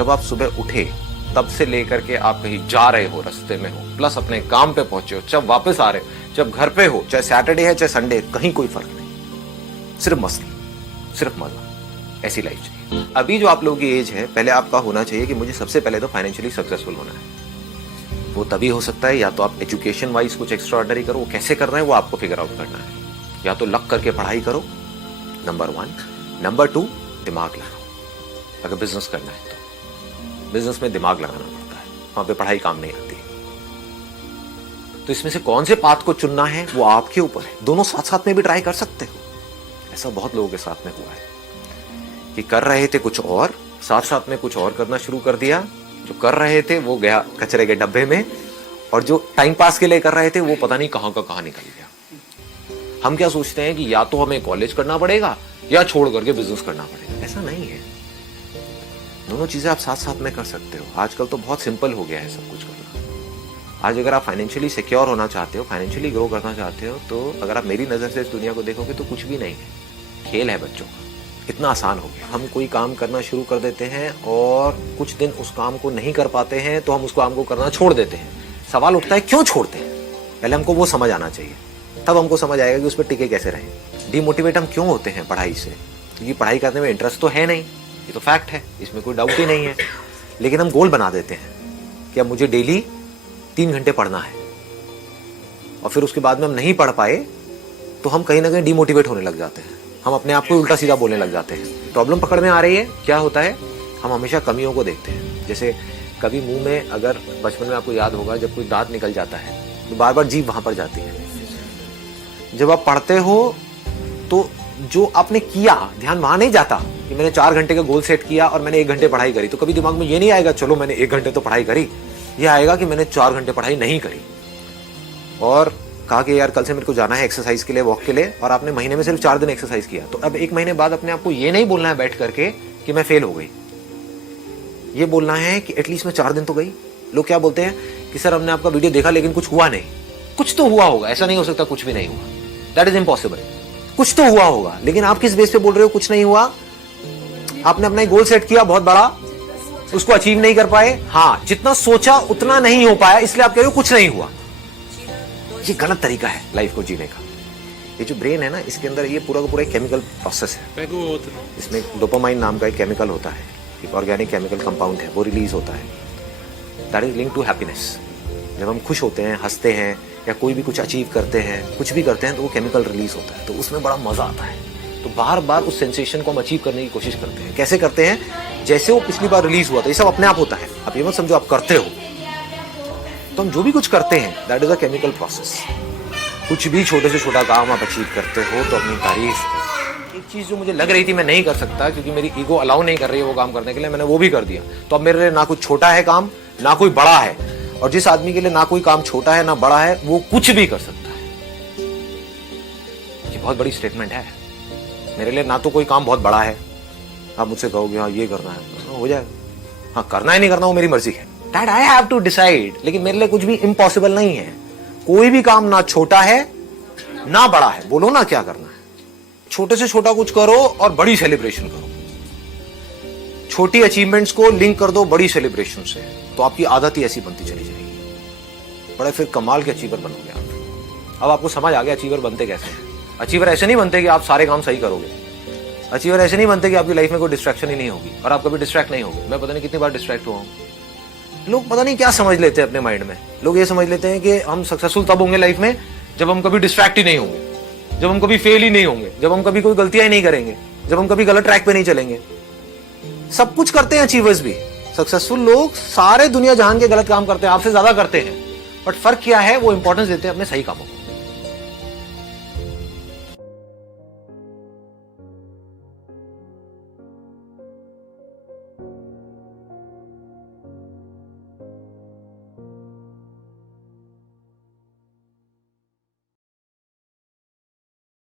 जब आप सुबह उठे तब से लेकर के आप कहीं जा रहे हो, रास्ते में हो, प्लस अपने काम पे पहुंचे हो, जब वापस आ रहे हो, जब घर पे हो, चाहे सैटरडे है चाहे संडे, कहीं कोई फर्क नहीं, सिर्फ मस्ती, सिर्फ मजा, ऐसी लाइफ चाहिए। अभी जो आप लोगों की एज है, पहले आपका होना चाहिए कि मुझे सबसे पहले तो फाइनेंशियली सक्सेसफुल होना है। वो तभी हो सकता है या तो आप एजुकेशन वाइज कुछ एक्स्ट्रा ऑर्डिनरी करो, वो कैसे करना है वो आपको फिगर आउट करना है, या तो लक करके पढ़ाई करो, नंबर 1। नंबर 2, दिमाग लगाओ। अगर बिजनेस करना है तो बिजनेस में दिमाग लगाना पड़ता है, वहां पे पढ़ाई काम नहीं आती। तो इसमें से कौन से पाथ को चुनना है वो आपके ऊपर है। दोनों साथ साथ में भी ट्राई कर सकते हो। ऐसा बहुत लोगों के साथ में हुआ है कि कर रहे थे कुछ और, साथ साथ में कुछ और करना शुरू कर दिया। जो कर रहे थे वो गया कचरे के डब्बे में, और जो टाइम पास के लिए कर रहे थे वो पता नहीं कहां का कहां निकल गया। हम क्या सोचते हैं कि या तो हमें कॉलेज करना पड़ेगा या छोड़ करके बिजनेस करना पड़ेगा। ऐसा नहीं है, दोनों चीजें आप साथ साथ में कर सकते हो। आजकल तो बहुत सिंपल हो गया है सब कुछ करना। आज अगर आप फाइनेंशियली सिक्योर होना चाहते हो, फाइनेंशियली ग्रो करना चाहते हो, तो अगर आप मेरी नजर से इस दुनिया को देखोगे तो कुछ भी नहीं है, खेल है बच्चों का। इतना आसान हो गया। हम कोई काम करना शुरू कर देते हैं और कुछ दिन उस काम को नहीं कर पाते हैं तो हम उस काम को करना छोड़ देते हैं। सवाल उठता है क्यों छोड़ते हैं, पहले हमको वो समझ आना चाहिए, तब हमको समझ आएगा कि उस पर टिके कैसे रहें। डिमोटिवेट हम क्यों होते हैं पढ़ाई से, क्योंकि पढ़ाई करने में इंटरेस्ट तो है नहीं, ये तो फैक्ट है, इसमें कोई डाउट ही नहीं है। लेकिन हम गोल बना देते हैं कि अब मुझे डेली 3 घंटे पढ़ना है, और फिर उसके बाद में हम नहीं पढ़ पाए तो हम कहीं ना कहीं डिमोटिवेट होने लग जाते हैं। हम अपने आप को उल्टा सीधा बोलने लग जाते हैं। प्रॉब्लम पकड़ में आ रही है, क्या होता है, हम हमेशा कमियों को देखते हैं। जैसे कभी मुंह में, अगर बचपन में आपको याद होगा, जब कोई दांत निकल जाता है तो बार बार जीभ वहां पर जाती है। जब आप पढ़ते हो तो जो आपने किया ध्यान वहां नहीं जाता कि मैंने 4 घंटे का गोल सेट किया और मैंने 1 घंटे पढ़ाई करी। तो कभी दिमाग में ये नहीं आएगा चलो मैंने 1 घंटे तो पढ़ाई करी, ये आएगा कि मैंने 4 घंटे पढ़ाई नहीं करी, और कहा कि यार कल से मेरे को जाना है एक्सरसाइज के लिए, वॉक के लिए, और आपने महीने में सिर्फ 4 दिन एक्सरसाइज किया। तो अब 1 महीने बाद अपने आप को ये नहीं बोलना है बैठ करके कि मैं फेल हो गई, ये बोलना है कि एटलीस्ट मैं 4 दिन तो गई। लोग क्या बोलते हैं कि सर हमने आपका वीडियो देखा लेकिन कुछ हुआ नहीं। कुछ तो हुआ होगा, ऐसा नहीं हो सकता कुछ भी नहीं हुआ, दैट इज इम्पॉसिबल। कुछ तो हुआ होगा, लेकिन आप किस बेस पे बोल रहे हो कुछ नहीं हुआ? आपने अपना गोल सेट किया बहुत बड़ा, उसको अचीव नहीं कर पाए। हाँ, जितना सोचा उतना नहीं हो पाया, इसलिए आप कह रहे हो कुछ नहीं हुआ। ये गलत तरीका है लाइफ को जीने का। ये जो ब्रेन है ना, इसके अंदर ये पूरा का पूरा एक केमिकल प्रोसेस है। इसमें डोपामाइन नाम का एक केमिकल होता है, एक ऑर्गेनिक केमिकल कंपाउंड है, वो रिलीज होता है, that is link to happiness. जब हम खुश होते हैं, हंसते हैं, या कोई भी कुछ अचीव करते हैं, कुछ भी करते हैं, तो वो केमिकल रिलीज होता है, तो उसमें बड़ा मजा आता है। तो बार बार उस सेंसेशन को हम अचीव करने की कोशिश करते हैं। कैसे करते हैं? जैसे वो पिछली बार रिलीज हुआ था, ये सब अपने आप होता है। आप ये मत समझो आप करते हो। तो हम जो भी कुछ करते हैं that is a chemical process. कुछ भी छोटे से छोटा काम आप अचीव करते हो तो अपनी तारीफ। एक चीज जो मुझे लग रही थी मैं नहीं कर सकता क्योंकि मेरी ईगो अलाउ नहीं कर रही है वो काम करने के लिए, मैंने वो भी कर दिया। तो अब मेरे लिए ना कुछ छोटा है काम, ना कोई बड़ा है, और जिस आदमी के लिए ना कोई काम छोटा है ना बड़ा है, वो कुछ भी कर सकता है। ये बहुत बड़ी स्टेटमेंट है। मेरे लिए ना तो कोई काम बहुत बड़ा है, आप मुझसे कहोगे हाँ ये करना है, हो जाएगा। हाँ, करना है नहीं करना वो मेरी मर्जी है, that I have to decide. लेकिन मेरे लिए कुछ भी इम्पॉसिबल नहीं है। कोई भी काम ना छोटा है ना बड़ा है, बोलो ना क्या करना है। छोटे से छोटा कुछ करो और बड़ी सेलिब्रेशन करो। छोटी अचीवमेंट्स को लिंक कर दो बड़ी सेलिब्रेशन से, तो आपकी आदत ही ऐसी बनती चली जाएगी। बड़े फिर कमाल के अचीवर बनोगे आप। अब आपको समझ आ गया अचीवर बनते कैसे हैं। अचीवर ऐसे नहीं बनते कि आप सारे काम सही करोगे। अचीवर ऐसे नहीं बनते कि आपकी लाइफ में कोई डिस्ट्रैक्शन ही नहीं होगी और आप कभी डिस्ट्रैक्ट नहीं होगे। मैं पता नहीं कितनी बार डिस्ट्रैक्ट हुआ हूं। लोग पता नहीं क्या समझ लेते हैं अपने माइंड में। लोग ये समझ लेते हैं कि हम सक्सेसफुल तब होंगे लाइफ में जब हम कभी डिस्ट्रैक्ट ही नहीं होंगे, जब हम कभी फेल ही नहीं होंगे, जब हम कभी कोई गलतियां ही नहीं करेंगे, जब हम कभी गलत ट्रैक पे नहीं चलेंगे। सब कुछ करते हैं अचीवर्स भी। सक्सेसफुल लोग सारे दुनिया जहान के गलत काम करते हैं, आपसे ज्यादा करते हैं, बट फर्क क्या है, वो इंपॉर्टेंस देते हैं अपने सही कामों को।